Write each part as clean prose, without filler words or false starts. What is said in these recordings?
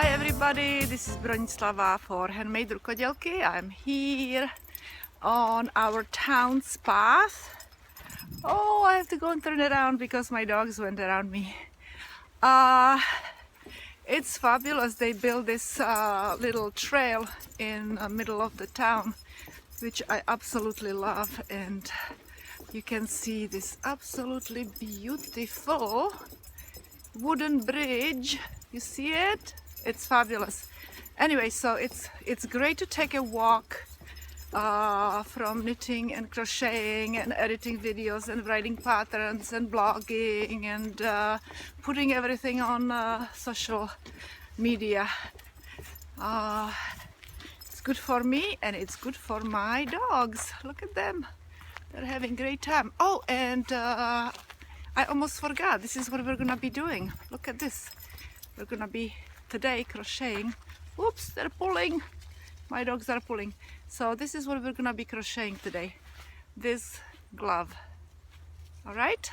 Hi everybody, this is Bronislava for HandMadeRukodelky. I'm here on our town's path. Oh, I have to go and turn around because my dogs went around me. It's fabulous. They built this little trail in the middle of the town, which I absolutely love, and you can see this absolutely beautiful wooden bridge. You see it? It's fabulous. Anyway, so it's great to take a walk from knitting and crocheting and editing videos and writing patterns and blogging and putting everything on social media. It's good for me and it's good for my dogs. Look at them. They're having a great time. Oh, and I almost forgot. This is what we're gonna be doing. Look at this. We're gonna be today crocheting. Oops, they're pulling. My dogs are pulling. So this is what we're gonna be crocheting today. This glove. All right.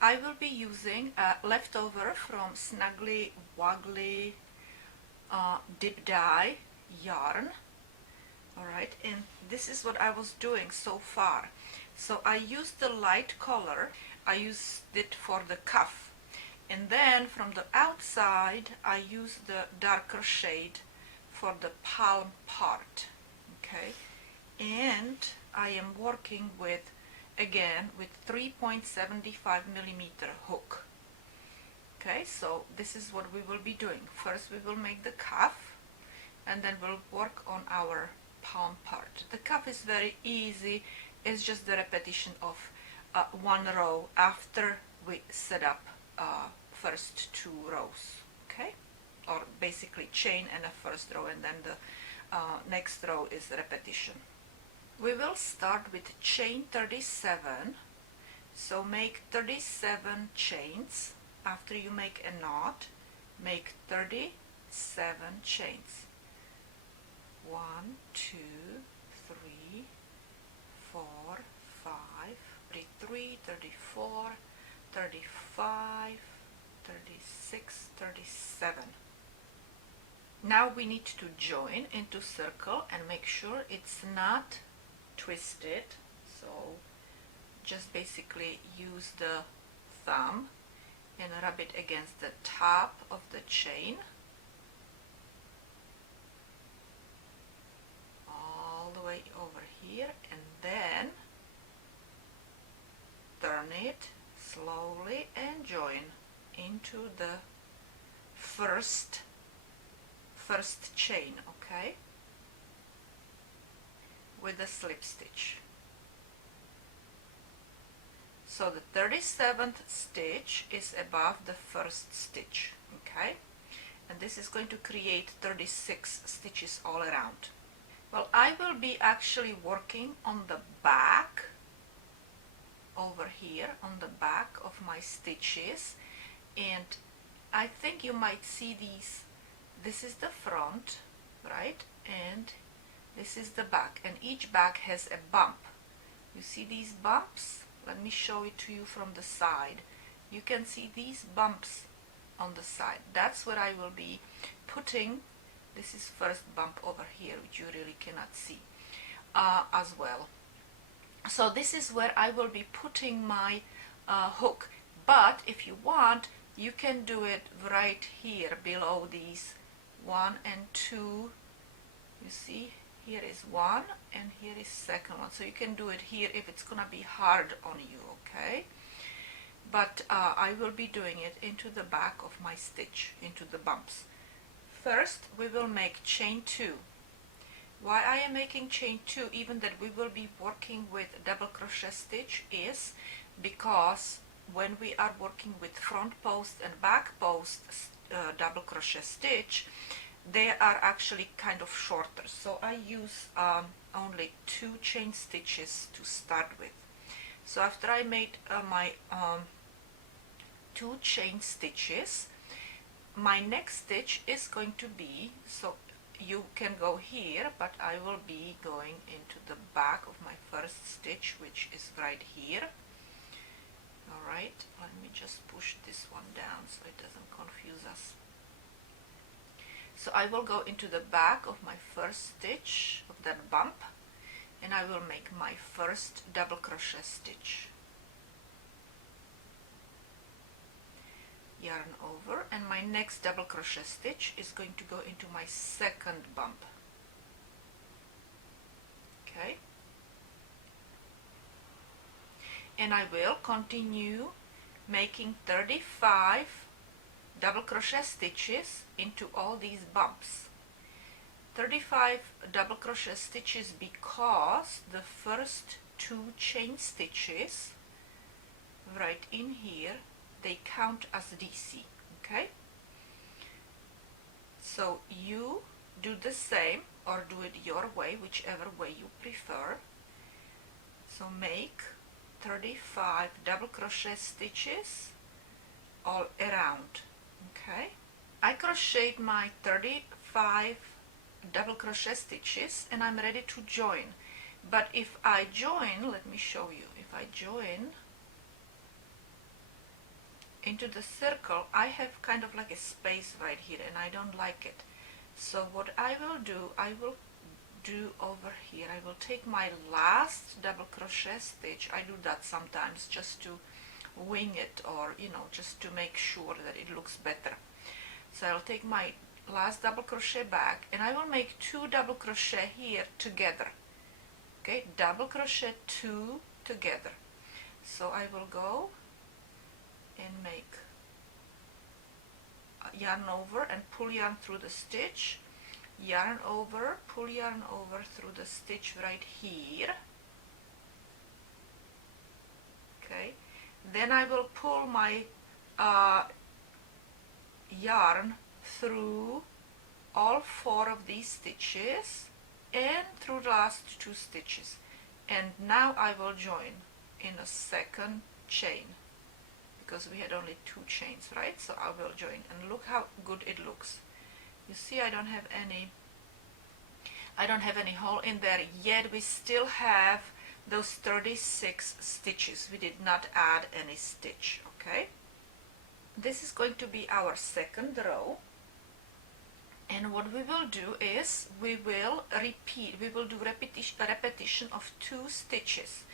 I will be using a leftover from Snuggly Woggly dip dye yarn. All right, and this is what I was doing so far. So I used the light color. I used it for the cuff. And then from the outside, I use the darker shade for the palm part, okay? And I am working with, again, with 3.75 millimeter hook. Okay, so this is what we will be doing. First we will make the cuff, and then we'll work on our palm part. The cuff is very easy. It's just the repetition of one row after we set up first two rows, okay? Or basically chain and a first row, and then the next row is repetition. We will start with chain 37. So make 37 chains. After you make a knot, make 37 chains. 1, 2, 3, 4, 5, 33, 34, 35, 36, 37. Now we need to join into circle and make sure it's not twisted. So just basically use the thumb and rub it against the top of the chain all the way over here, and then turn it slowly and join into the first chain, okay, with a slip stitch. So the 37th stitch is above the first stitch, okay, and this is going to create 36 stitches all around. Well, I will be actually working on the back over here, on the back of my stitches, and I think you might see these. This is the front, right, and this is the back, and each back has a bump. You see these bumps? Let me show it to you from the side. You can see these bumps on the side. That's where I will be putting. This is first bump over here, which you really cannot see as well. So this is where I will be putting my hook, but if you want, you can do it right here below these 1 and 2. You see, here is 1 and here is second one. So you can do it here if it's gonna be hard on you, okay? But I will be doing it into the back of my stitch, into the bumps. First we will make chain 2. Why I am making chain 2, even that we will be working with double crochet stitch, is because when we are working with front post and back post double crochet stitch, they are actually kind of shorter. So I use only 2 chain stitches to start with. So after I made my 2 chain stitches, my next stitch is going to be, so you can go here, but I will be going into the back of my first stitch, which is right here. Alright, let me just push this one down so it doesn't confuse us. So I will go into the back of my first stitch of that bump, and I will make my first double crochet stitch. Yarn over, and my next double crochet stitch is going to go into my second bump. Okay, and I will continue making 35 double crochet stitches into all these bumps. 35 double crochet stitches because the first 2 chain stitches right in here, they count as DC. Okay, so you do the same or do it your way, whichever way you prefer. So make 35 double crochet stitches all around. Okay, I crocheted my 35 double crochet stitches and I'm ready to join. But if I join, let me show you, if I join into the circle, I have kind of like a space right here and I don't like it. So what I will do over here, I will take my last double crochet stitch. I do that sometimes just to wing it, or you know, just to make sure that it looks better. So I'll take my last double crochet back and I will make 2 double crochet here together. Okay, double crochet 2 together. So I will go and make yarn over and pull yarn through the stitch, yarn over, pull yarn over through the stitch right here. Okay, then I will pull my yarn through all 4 of these stitches and through the last 2 stitches, and now I will join in a second chain because we had only 2 chains, right? So I will join, and look how good it looks. You see, I don't have any hole in there yet. We still have those 36 stitches. We did not add any stitch. Okay, this is going to be our second row, and what we will do is we will do repetition of 2 stitches.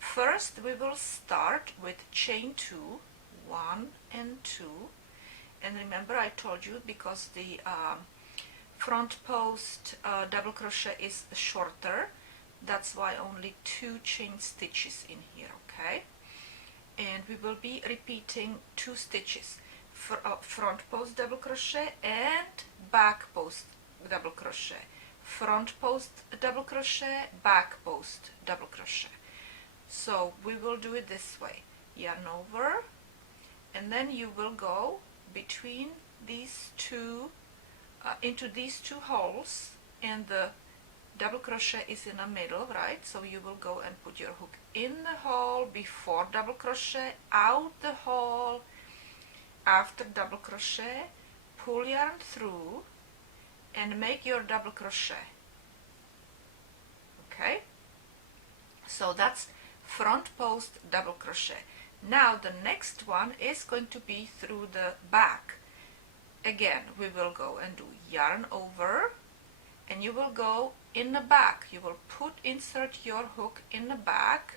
First we will start with chain 2, 1 and 2, and remember I told you, because the front post double crochet is shorter, that's why only 2 chain stitches in here. Okay, and we will be repeating 2 stitches, front post double crochet and back post double crochet, front post double crochet, back post double crochet. So we will do it this way: yarn over, and then you will go between these 2 into these 2 holes, and the double crochet is in the middle, right? So you will go and put your hook in the hole before double crochet, out the hole after double crochet, pull yarn through and make your double crochet. Okay, so that's front post double crochet. Now the next one is going to be through the back. Again, we will go and do yarn over, and you will go in the back. You will insert your hook in the back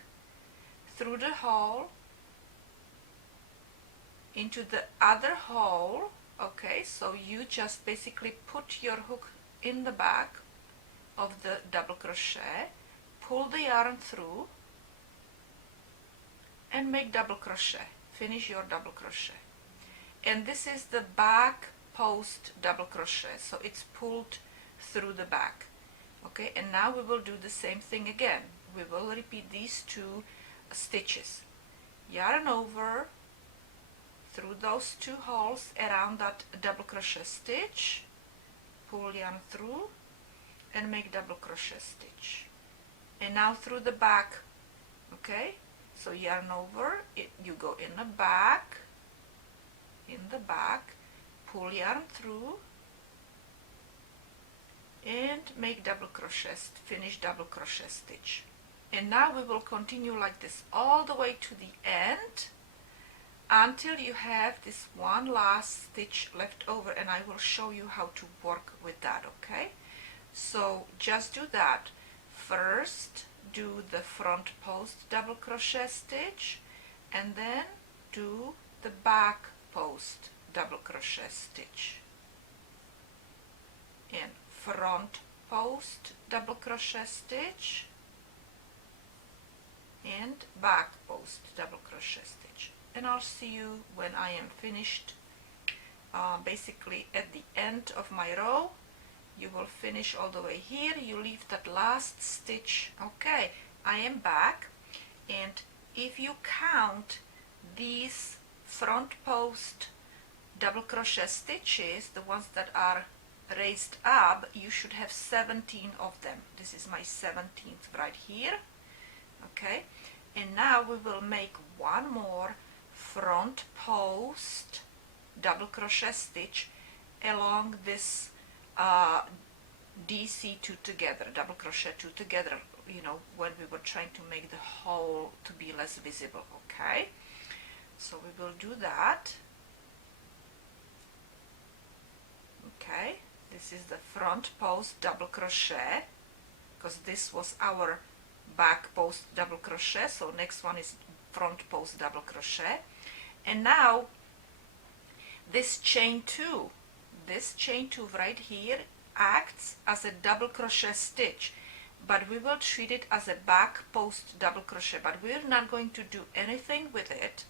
through the hole into the other hole. Okay, so you just basically put your hook in the back of the double crochet, pull the yarn through and make double crochet, finish your double crochet. And this is the back post double crochet, so it's pulled through the back. Okay, and now we will do the same thing again. We will repeat these 2 stitches, yarn over through those 2 holes around that double crochet stitch, pull yarn through and make double crochet stitch, and now through the back. Okay, so yarn over, you go in the back, pull yarn through and make double crochet, finish double crochet stitch. And now we will continue like this all the way to the end until you have this one last stitch left over, and I will show you how to work with that, okay? So just do that. First do the front post double crochet stitch, and then do the back post double crochet stitch, and front post double crochet stitch, and back post double crochet stitch. And I'll see you when I am finished. Basically at the end of my row, you will finish all the way here, you leave that last stitch. Okay, I am back, and if you count these front post double crochet stitches, the ones that are raised up, you should have 17 of them. This is my 17th right here. Okay, and now we will make one more front post double crochet stitch along this DC two together, double crochet two together, you know, when we were trying to make the hole to be less visible. Okay, so we will do that. Okay, this is the front post double crochet, because this was our back post double crochet, so next one is front post double crochet. And now this chain two right here acts as a double crochet stitch, but we will treat it as a back post double crochet, but we're not going to do anything with it.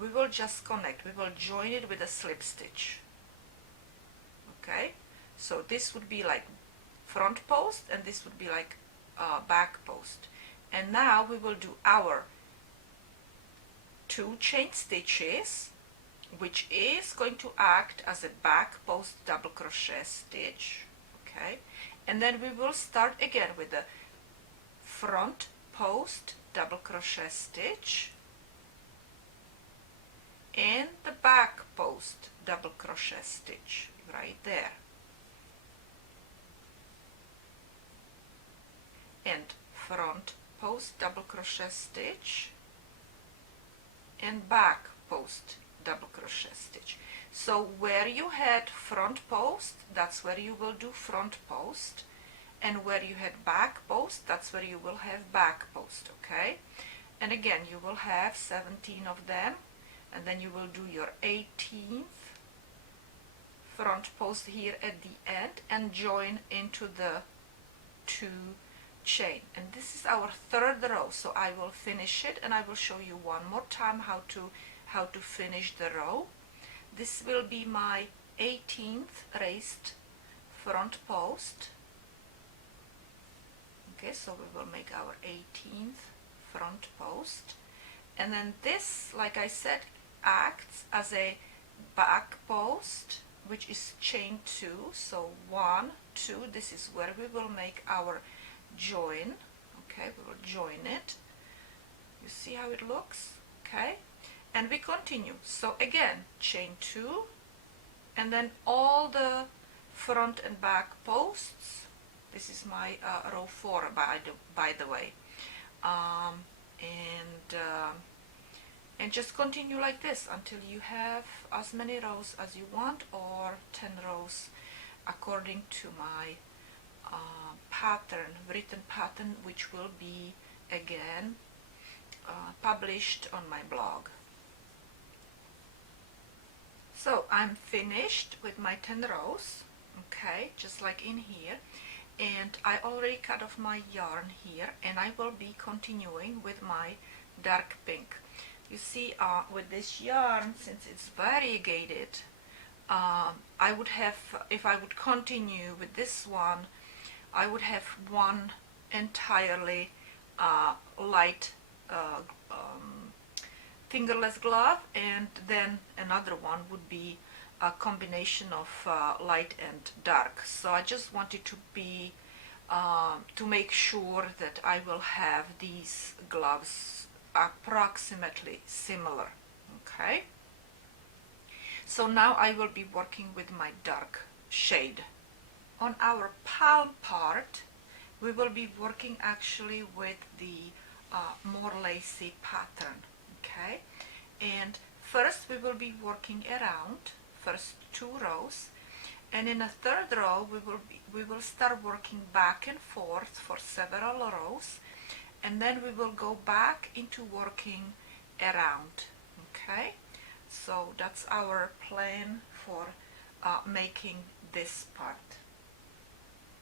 We will just connect, we will join it with a slip stitch. Okay, so this would be like front post, and this would be like back post. And now we will do our 2 chain stitches, which is going to act as a back post double crochet stitch. Okay, and then we will start again with the front post double crochet stitch and the back post double crochet stitch right there, and front post double crochet stitch and back post double crochet stitch. So where you had front post, that's where you will do front post, and where you had back post, that's where you will have back post. Okay, and again you will have 17 of them, and then you will do your 18th front post here at the end and join into the 2 chain. And this is our 3rd row, so I will finish it and I will show you one more time how to finish the row. This will be my 18th raised front post. Okay, so we will make our 18th front post, and then this, like I said, acts as a back post, which is chain 2. So 1, 2, this is where we will make our join. Okay, we will join it. You see how it looks? Okay, and we continue. So again, chain 2, and then all the front and back posts. This is my row 4 by the way, and just continue like this until you have as many rows as you want, or 10 rows according to my pattern, written pattern, which will be again published on my blog. So I'm finished with my 10 rows, okay, just like in here, and I already cut off my yarn here, and I will be continuing with my dark pink. You see, with this yarn, since it's variegated, I would have, if I would continue with this one, I would have one entirely light fingerless glove, and then another one would be a combination of light and dark. So I just wanted to be to make sure that I will have these gloves approximately similar. Okay, so now I will be working with my dark shade. On our palm part, we will be working actually with the more lacy pattern. Okay, and First we will be working around first 2 rows, and in a third row we will start working back and forth for several rows, and then we will go back into working around. Okay, so that's our plan for making this part.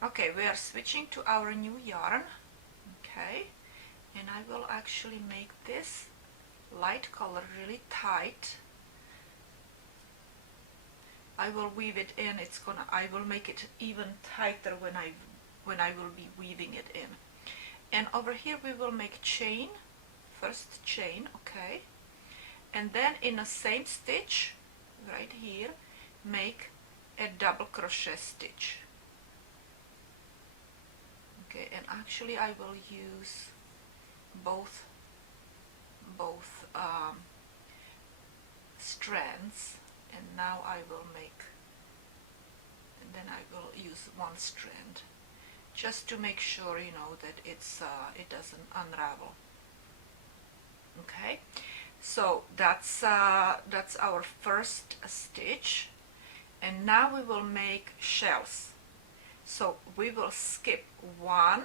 Okay, we are switching to our new yarn. Okay, and I will actually make this light color really tight. I will weave it in. I will make it even tighter when I will be weaving it in. And over here we will make chain, first chain, okay, and then in the same stitch right here make a double crochet stitch. Okay, and actually I will use both strands, and now I will make, and then I will use one strand just to make sure, you know, that it doesn't unravel. Okay, so that's our first stitch, and now we will make shells. So we will skip 1,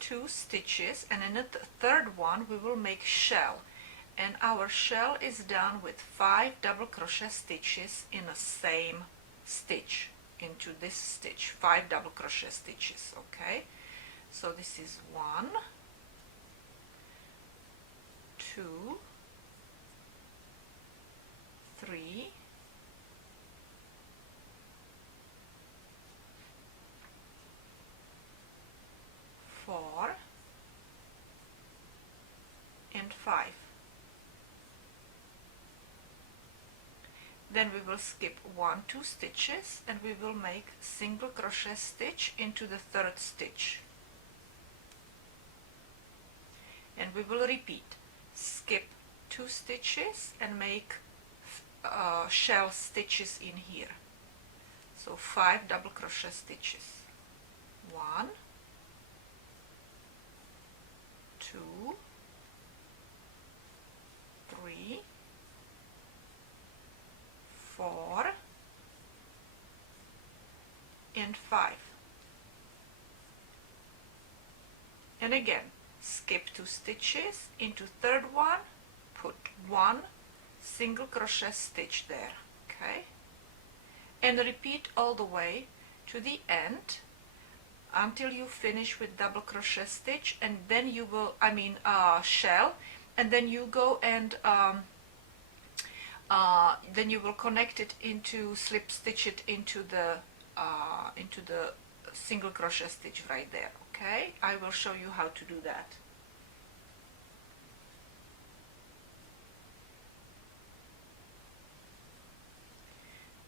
2 stitches, and in the third one we will make shell, and our shell is done with 5 double crochet stitches in the same stitch, into this stitch, 5 double crochet stitches. Okay, so this is 1, 2, 3, 4 and 5. Then we will skip 1, 2 stitches, and we will make single crochet stitch into the third stitch, and we will repeat, skip 2 stitches and make shell stitches in here. So 5 double crochet stitches, 1, 2, 3, 4 and 5. And again, skip 2 stitches into third one, put 1 single crochet stitch there. Okay, and repeat all the way to the end until you finish with double crochet stitch, and then you will, shell, and then you go and then you will connect it into, slip stitch it into the single crochet stitch right there. Okay, I will show you how to do that.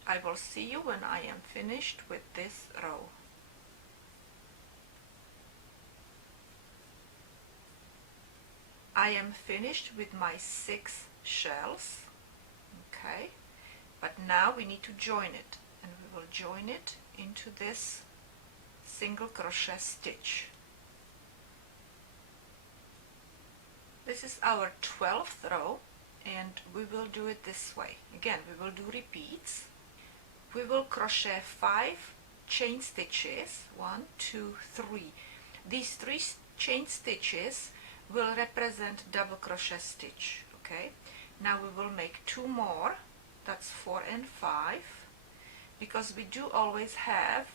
I will see you when I am finished with this row. I am finished with my 6 shells. Okay, but now we need to join it, and we will join it into this single crochet stitch. This is our 12th row, and we will do it this way. Again, we will do repeats. We will crochet 5 chain stitches, 1, 2, 3. These 3 chain stitches will represent double crochet stitch. Okay, now we will make 2 more, that's 4 and 5, because we do always have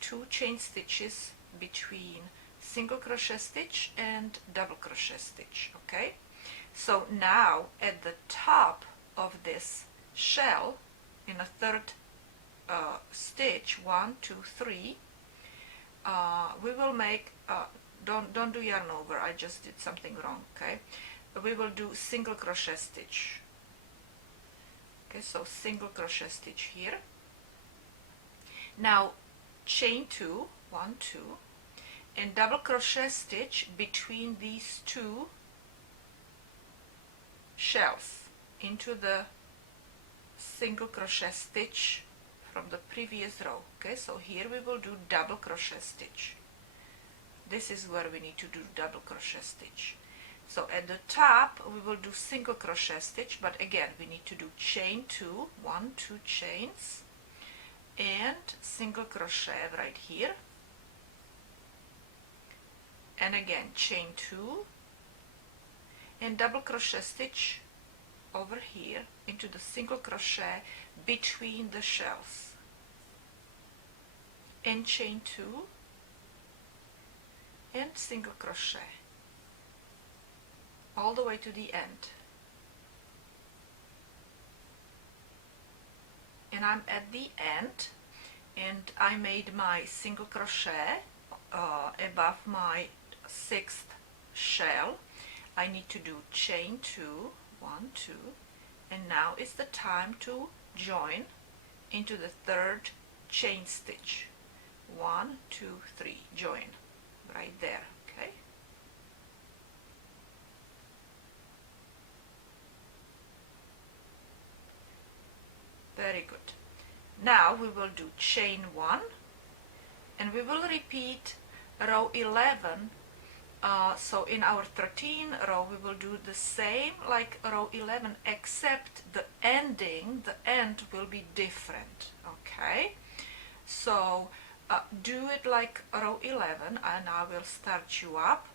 2 chain stitches between single crochet stitch and double crochet stitch. Okay, so now at the top of this shell, in a third stitch, 1, 2, 3, we will make don't do yarn over, I just did something wrong. Okay, we will do single crochet stitch. Okay, so single crochet stitch here. Now chain 2, 1, 2, and double crochet stitch between these 2 shells into the single crochet stitch from the previous row. Okay, so here we will do double crochet stitch. This is where we need to do double crochet stitch. So at the top we will do single crochet stitch, but again we need to do chain 2, 1, 2 chains, and single crochet right here, and again chain 2 and double crochet stitch over here into the single crochet between the shells, and chain 2 and single crochet all the way to the end. And I'm at the end, and I made my single crochet above my 6th shell. I need to do chain 2, 1, 2, and now is the time to join into the 3rd chain stitch. 1, 2, 3, join right there. Okay, very good. Now we will do chain 1, and we will repeat row 11. So in our 13th row we will do the same like row 11, except the end will be different. Okay, so do it like row 11, and I will start you up,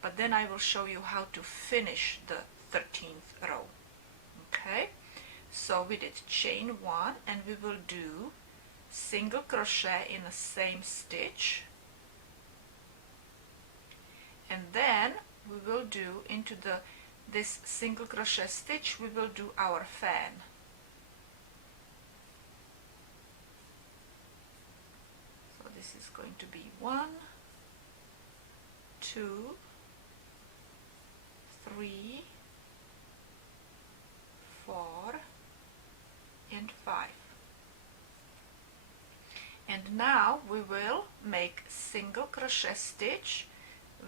but then I will show you how to finish the 13th row. Okay, so we did chain 1, and we will do single crochet in the same stitch, and then we will do into this single crochet stitch we will do our fan. So this is going to be 1, 2, 3, 4, and 5. And now we will make single crochet stitch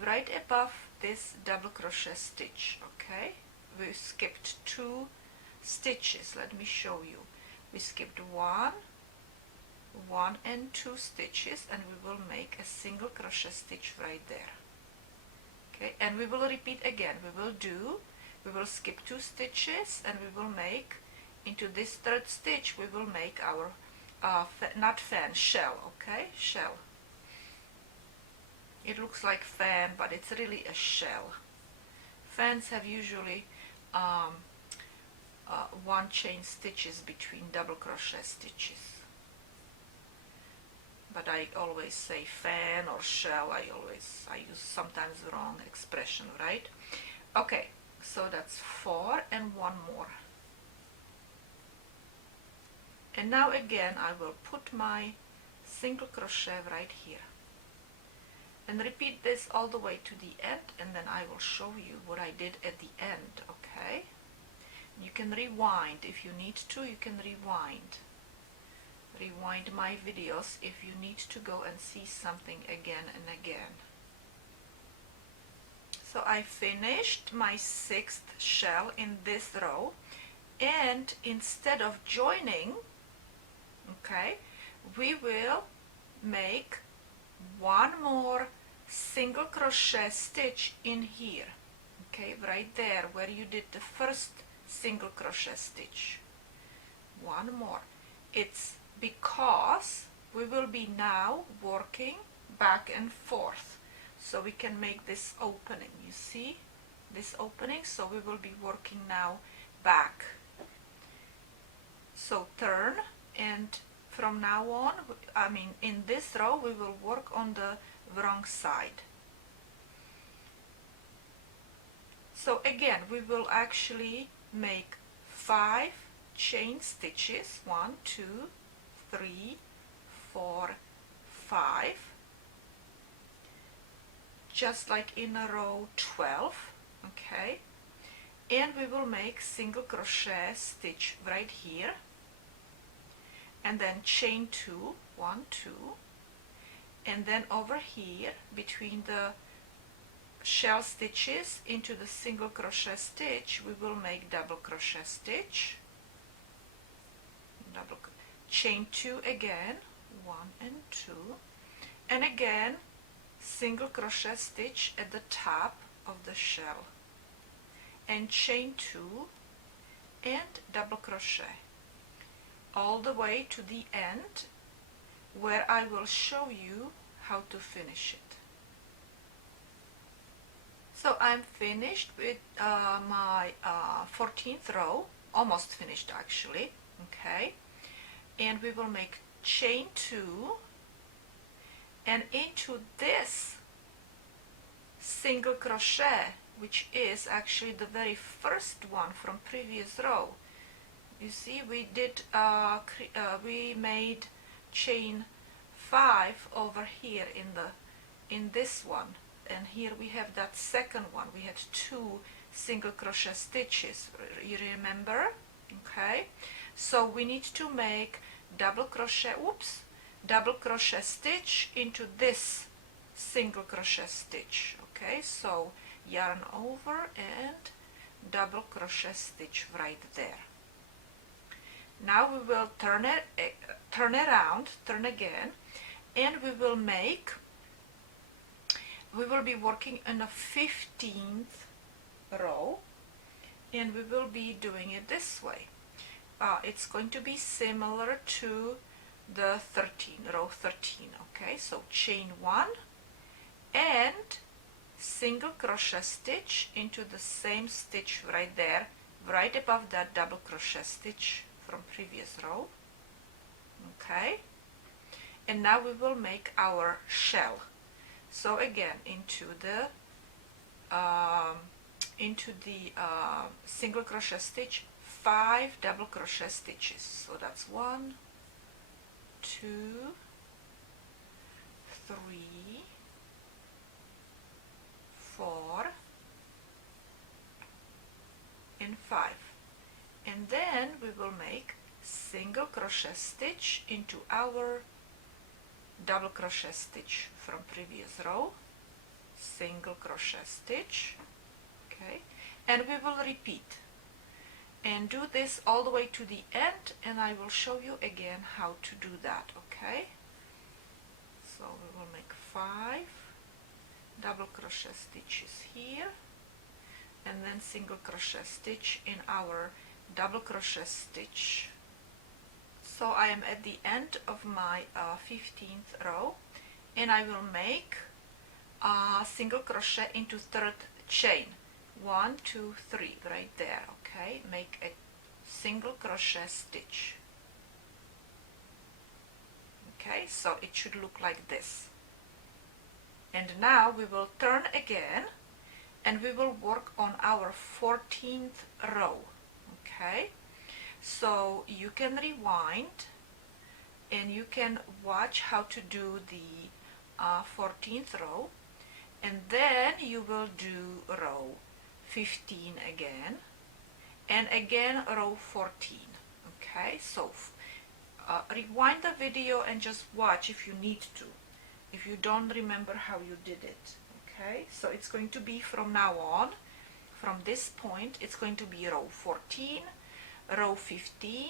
right above this double crochet stitch. Okay, we skipped 2 stitches. Let me show you. We skipped 1 and 2 stitches, and we will make a single crochet stitch right there. Okay, and we will repeat again. We will skip 2 stitches, and we will make into this 3rd stitch we will make our not fan, shell. Okay, shell. It looks like fan, but it's really a shell. Fans have usually 1 chain stitches between double crochet stitches, but I always say fan or shell. I use sometimes the wrong expression, right? Okay, so that's 4 and 1 more. And now again I will put my single crochet right here and repeat this all the way to the end, and then I will show you what I did at the end. Okay, you can rewind if you need to. You can rewind my videos if you need to go and see something again and again. So I finished my 6th shell in this row, and instead of joining, okay, we will make 1 more single crochet stitch in here. Okay, right there where you did the 1st single crochet stitch. 1 more. It's because we will be now working back and forth, so we can make this opening. You see this opening? So we will be working now back. So turn, and from now on, I mean in this row we will work on the wrong side. So again we will actually make 5 chain stitches. 1, 2, 3, 4, 5, just like in a row 12. Okay, and we will make single crochet stitch right here, and then chain 2, 1, 2, and then over here between the shell stitches into the single crochet stitch we will make double crochet stitch, chain 2 again, 1 and 2, and again single crochet stitch at the top of the shell. and chain 2 and double crochet all the way to the end, where I will show you how to finish it. So I'm finished with my 14th row, almost finished actually, okay, and we will make chain 2, and into this single crochet, which is actually the very first one from previous row. You see, we did we made chain 5 over here in this one, and here we have that second one. We had 2 single crochet stitches, you remember? Okay, so we need to make double crochet stitch into this single crochet stitch. Okay, so yarn over and double crochet stitch right there. Now we will turn around, turn again, and we will be working in a 15th row, and we will be doing it this way. It's going to be similar to the row 13, okay? So chain 1 and single crochet stitch into the same stitch right there, right above that double crochet stitch from previous row, okay? And now we will make our shell. So again, into the single crochet stitch, 5 double crochet stitches. So that's 1, 2, 3, 4, and 5. And then we will make single crochet stitch into our double crochet stitch from previous row, single crochet stitch, okay, and we will repeat and do this all the way to the end, and I will show you again how to do that, okay? So we will make 5 double crochet stitches here, and then single crochet stitch in our double crochet stitch. So I am at the end of my 15th row, and I will make single crochet into 3rd chain, 1, 2, 3 right there, okay? Make a single crochet stitch, okay? So it should look like this. And now we will turn again, and we will work on our 14th row, okay? So you can rewind and you can watch how to do the 14th row, and then you will do row 15 again, and again row 14, okay? So rewind the video and just watch if you need to, if you don't remember how you did it, okay? So it's going to be from now on, from this point, it's going to be row 14, row 15,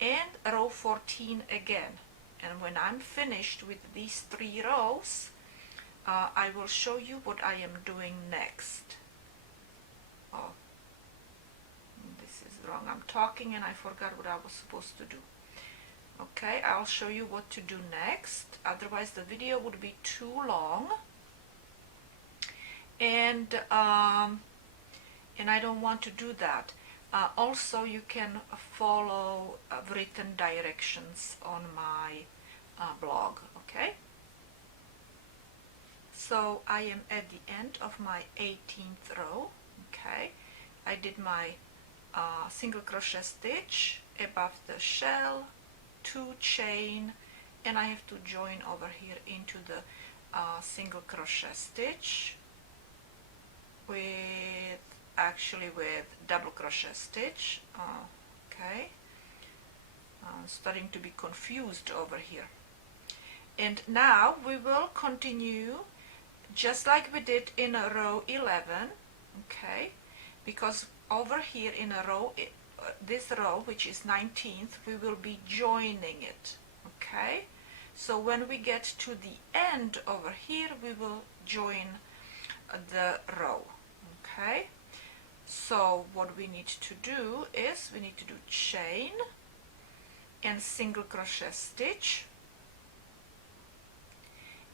and row 14 again. And when I'm finished with these 3 rows, I will show you what I am doing next. Oh, this is wrong. I'm talking and I forgot what I was supposed to do. Okay, I'll show you what to do next, otherwise the video would be too long, and I don't want to do that. Also, you can follow written directions on my blog, okay? So I am at the end of my 18th row, okay? I did my single crochet stitch above the shell, 2 chain, and I have to join over here into the single crochet stitch with double crochet stitch, okay? I'm starting to be confused over here. And now we will continue just like we did in a row 11, okay? Because over here in a row, this row, which is 19th, we will be joining it, okay? So when we get to the end over here, we will join the row, okay? So what we need to do is we need to do chain and single crochet stitch,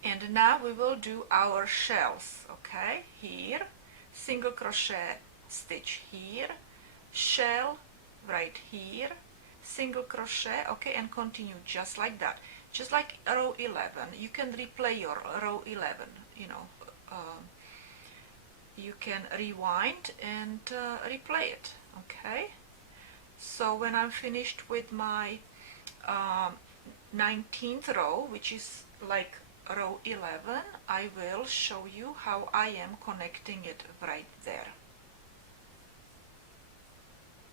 and now we will do our shells. Okay, here single crochet stitch here, shell right here, single crochet, okay, and continue just like that, just like row 11. You can replay your row 11, you know, you can rewind and replay it. Okay, so when I'm finished with my 19th row, which is like row 11, I will show you how I am connecting it right there.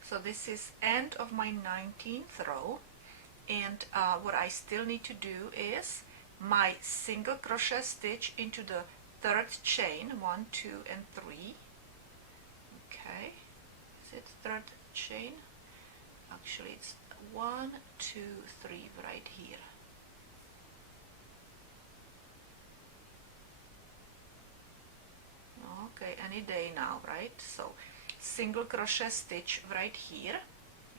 So this is end of my 19th row, and what I still need to do is my single crochet stitch into the third chain, 1, 2, and 3. Okay, is it third chain? Actually it's 1, 2, 3 right here. Okay, any day now, right? So single crochet stitch right here.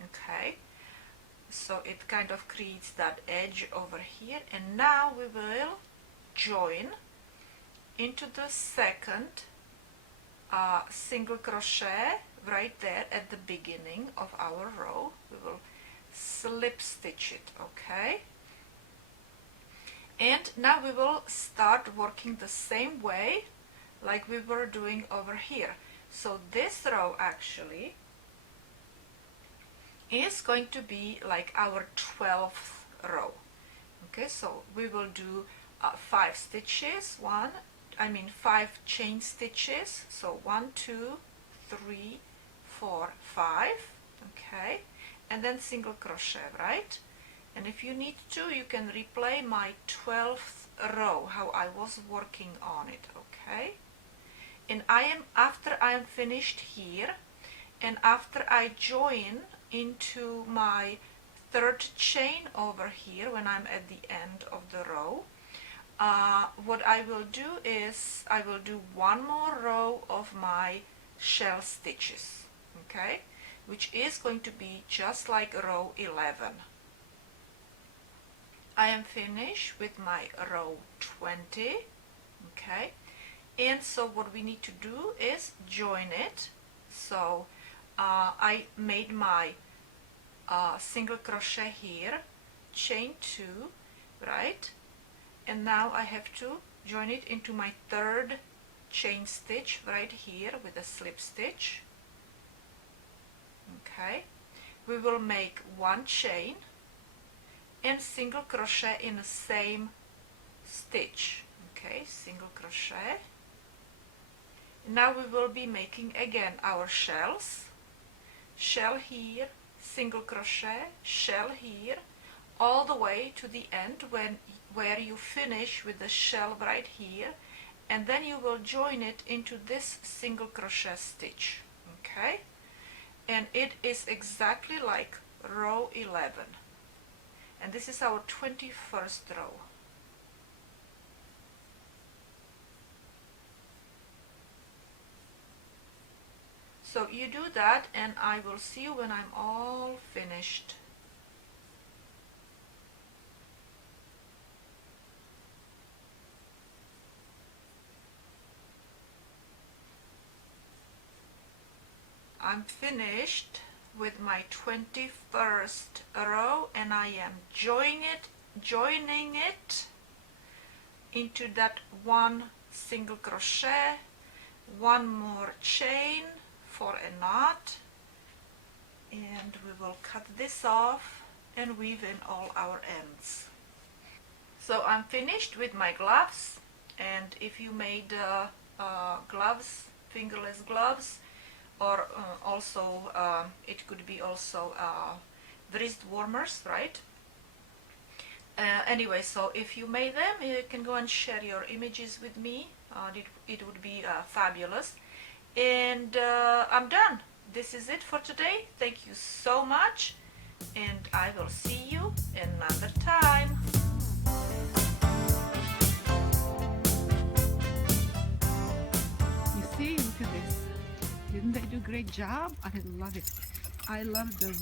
Okay, so it kind of creates that edge over here, and now we will join into the second single crochet right there at the beginning of our row. We will slip stitch it. Okay, and now we will start working the same way like we were doing over here. So this row actually is going to be like our 12th row. Okay, so we will do 5 stitches, 5 chain stitches. So 1, 2, 3, 4, 5. Okay, and then single crochet, right? And if you need to, you can replay my 12th row, how I was working on it. Okay, and after I am finished here, and after I join into my third chain over here when I'm at the end of the row, what I will do is I will do one more row of my shell stitches. Okay, which is going to be just like row 11. I am finished with my row 20. Okay, and so what we need to do is join it. So I made my single crochet here, chain 2, right, and now I have to join it into my third chain stitch right here with a slip stitch. Okay, we will make 1 chain and single crochet in the same stitch. Okay, single crochet. Now we will be making again our shells. Shell here, single crochet, shell here, all the way to the end where you finish with the shell right here, and then you will join it into this single crochet stitch. Okay, and it is exactly like row 11, and this is our 21st row. So you do that, and I will see you when I'm all finished. I'm finished with my 21st row, and I am joining it into that 1 single crochet, 1 more chain for a knot, and we will cut this off and weave in all our ends. So I'm finished with my gloves, and if you made gloves, fingerless gloves, or also it could be also wrist warmers, right? Anyway, so if you made them, you can go and share your images with me. It would be fabulous. And I'm done. This is it for today. Thank you so much, and I will see you another time. You see, look at this. Didn't they do a great job? I love it. I love the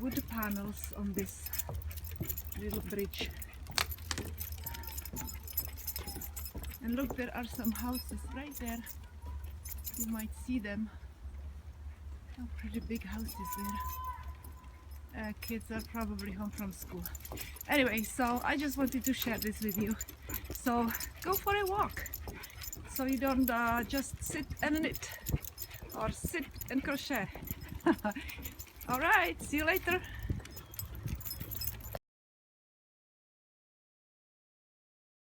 wood panels on this little bridge. And look, there are some houses right there. You might see them. Oh, pretty big houses there. Kids are probably home from school. Anyway, so I just wanted to share this with you. So go for a walk, so you don't just sit and knit or sit and crochet. All right, see you later.